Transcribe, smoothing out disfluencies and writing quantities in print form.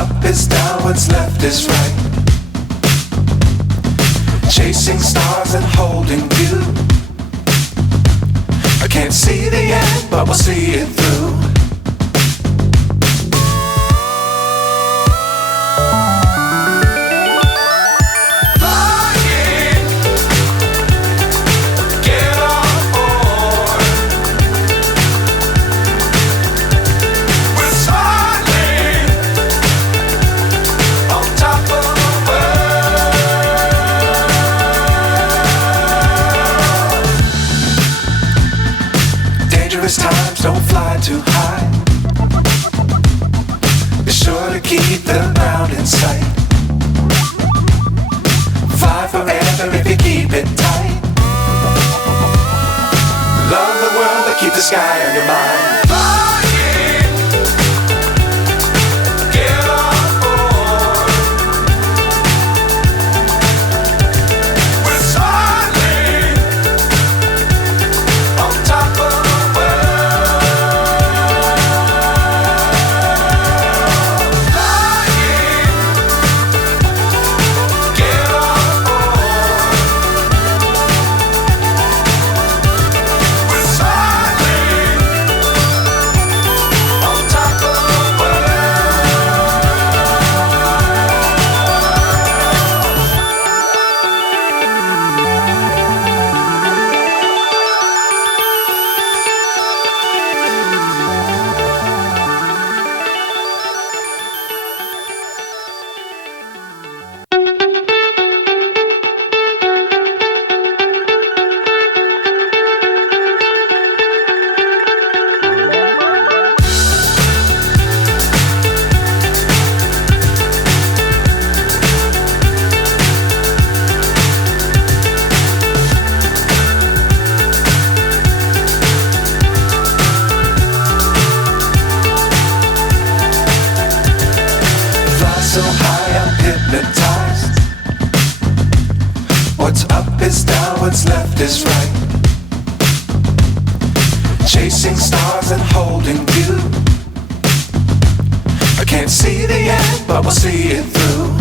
up is down, what's left is right. Chasing stars and holding you. I can't see the end, but we'll see it through. Times don't fly too high. Be sure to keep the ground in sight. Fly forever if you keep it tight. Love the world but keep the sky on your mind. So high I'm hypnotized. What's up is down, what's left is right. Chasing stars and holding you. I can't see the end, but we'll see it through.